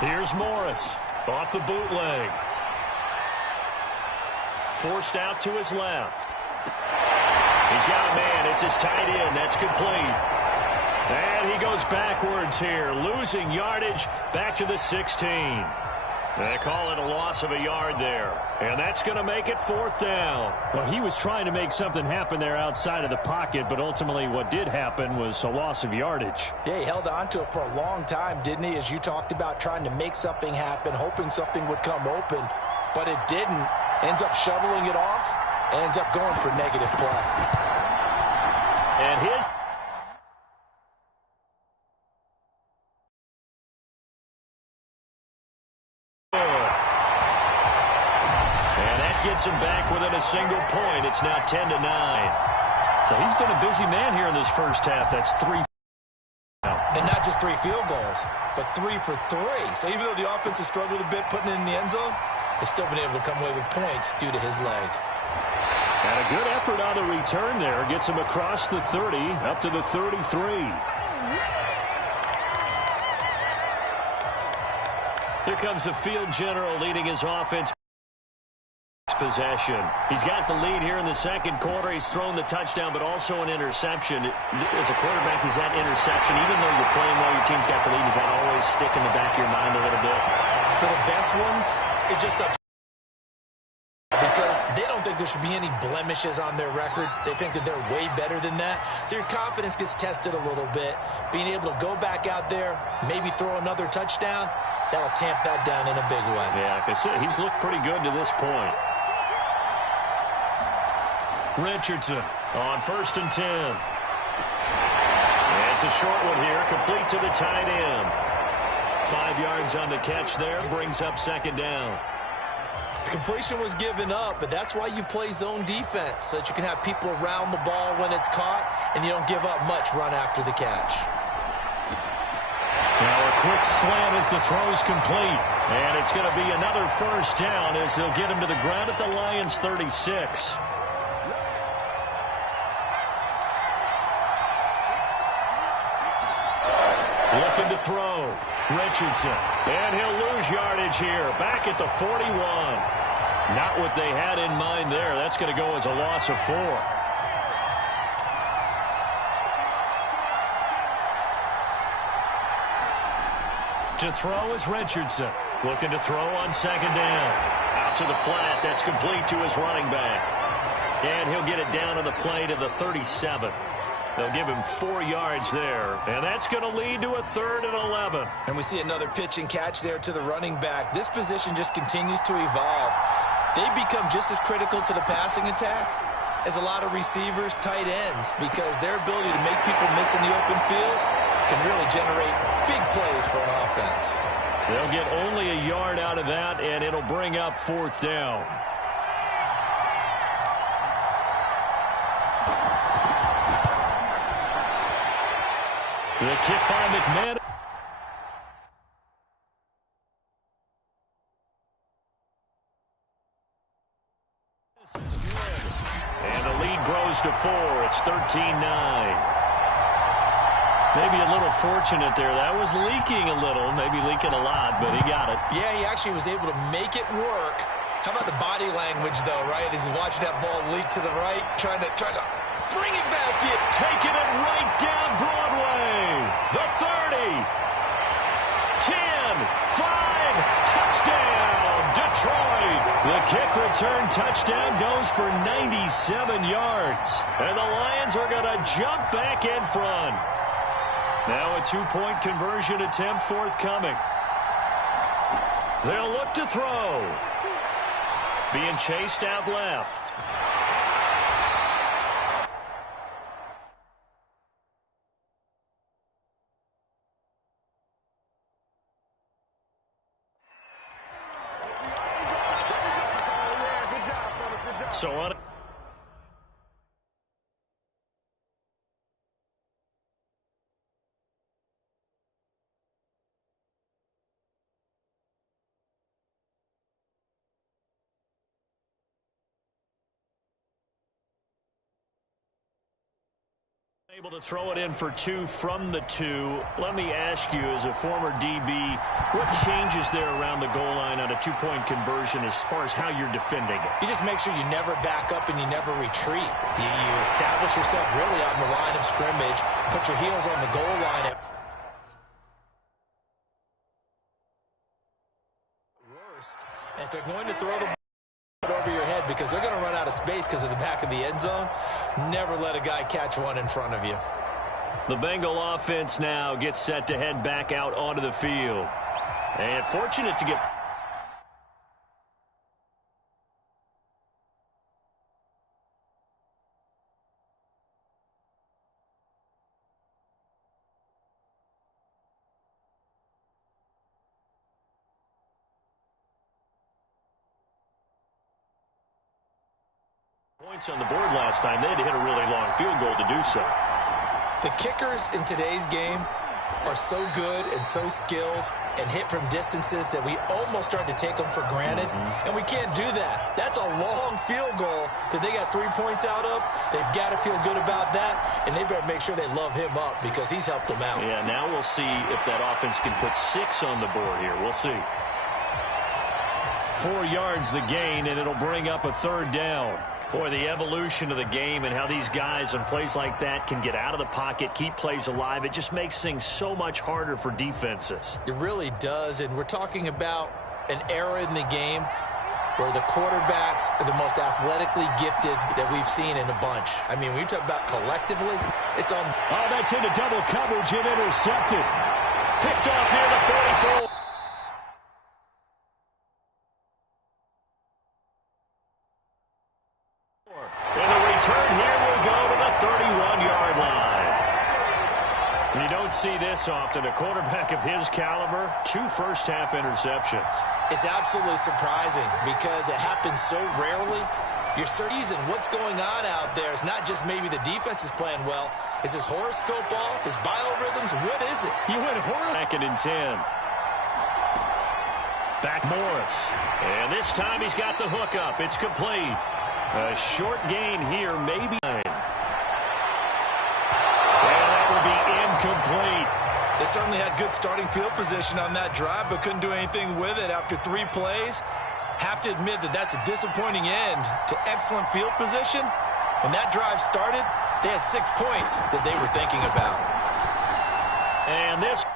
Here's Morris off the bootleg. Forced out to his left. He's got a man. It's his tight end. That's complete. And he goes backwards here, losing yardage back to the 16. They call it a loss of a yard there. And that's going to make it 4th down. Well, he was trying to make something happen there outside of the pocket, but ultimately what did happen was a loss of yardage. Yeah, he held on to it for a long time, didn't he? As you talked about, trying to make something happen, hoping something would come open, but it didn't. Ends up shoveling it off, ends up going for negative play. And his... gets him back within a single point. It's now 10-9. So he's been a busy man here in this first half. That's 3. And not just 3 field goals, but 3 for 3. So even though the offense has struggled a bit putting it in the end zone, they've still been able to come away with points due to his leg. And a good effort on the return there. Gets him across the 30, up to the 33. Here comes the field general leading his offense. Possession. He's got the lead here in the second quarter. He's thrown the touchdown, but also an interception. As a quarterback, is that interception, even though you're playing well, your team's got the lead, does that always stick in the back of your mind a little bit? For the best ones, it just upsets because they don't think there should be any blemishes on their record. They think that they're way better than that. So your confidence gets tested a little bit. Being able to go back out there, maybe throw another touchdown, that'll tamp that down in a big way. Yeah, because he's looked pretty good to this point. Richardson on 1st and 10. It's a short one here, complete to the tight end. 5 yards on the catch there, brings up 2nd down. Completion was given up, but that's why you play zone defense, so that you can have people around the ball when it's caught, and you don't give up much run after the catch. Now a quick slant as the throw's complete, and it's going to be another 1st down as they'll get him to the ground at the Lions' 36. Looking to throw. Richardson. And he'll lose yardage here. Back at the 41. Not what they had in mind there. That's going to go as a loss of 4. To throw is Richardson. Looking to throw on 2nd down. Out to the flat. That's complete to his running back. And he'll get it down to the play to the 37. They'll give him 4 yards there, and that's going to lead to a 3rd and 11. And we see another pitch and catch there to the running back. This position just continues to evolve. They become just as critical to the passing attack as a lot of receivers, tight ends, because their ability to make people miss in the open field can really generate big plays for an offense. They'll get only a yard out of that, and it'll bring up 4th down. The kick by McMahon. This is good. And the lead grows to 4. It's 13-9. Maybe a little fortunate there. That was leaking a little, maybe leaking a lot, but he got it. Yeah, he actually was able to make it work. How about the body language, though, right? As he's watching that ball leak to the right, trying to bring it back in. Taking it right down Broadway. The 30. 10. 5. Touchdown, Detroit. The kick return touchdown goes for 97 yards. And the Lions are going to jump back in front. Now a 2-point conversion attempt forthcoming. They'll look to throw. Being chased out left. So on. Able to throw it in for 2 from the 2. Let me ask you, as a former DB, what changes there around the goal line on a 2-point conversion as far as how you're defending it? You just make sure you never back up and you never retreat. You establish yourself really on the line of scrimmage, put your heels on the goal line. Worst, and if they're going to throw the ball over your head because they're going to run out of space because of the back of the end zone, never let a guy catch one in front of you. The Bengal offense now gets set to head back out onto the field. And fortunate to get... points on the board last time. They had to hit a really long field goal to do so. The kickers in today's game are so good and so skilled and hit from distances that we almost start to take them for granted, and we can't do that. That's a long field goal that they got 3 points out of. They've got to feel good about that, and they better make sure they love him up because he's helped them out. Yeah, now we'll see if that offense can put 6 on the board here. We'll see. 4 yards the gain, and it'll bring up a 3rd down. Boy, the evolution of the game and how these guys on plays like that can get out of the pocket, keep plays alive, it just makes things so much harder for defenses. It really does, and we're talking about an era in the game where the quarterbacks are the most athletically gifted that we've seen in a bunch. I mean, when you talk about collectively, it's on. Oh, that's into double coverage and intercepted. Picked off near the 44. And the return here will go to the 31-yard line. You don't see this often. A quarterback of his caliber, 2 first-half interceptions. It's absolutely surprising because it happens so rarely. You're season what's going on out there. It's not just maybe the defense is playing well. Is his horoscope off? His biorhythms? What is it? You went second and 10. Back Morris. And this time he's got the hook up. It's complete. A short gain here, maybe. And that will be incomplete. They certainly had good starting field position on that drive, but couldn't do anything with it after 3 plays. Have to admit that that's a disappointing end to excellent field position. When that drive started, they had 6 points that they were thinking about. And this...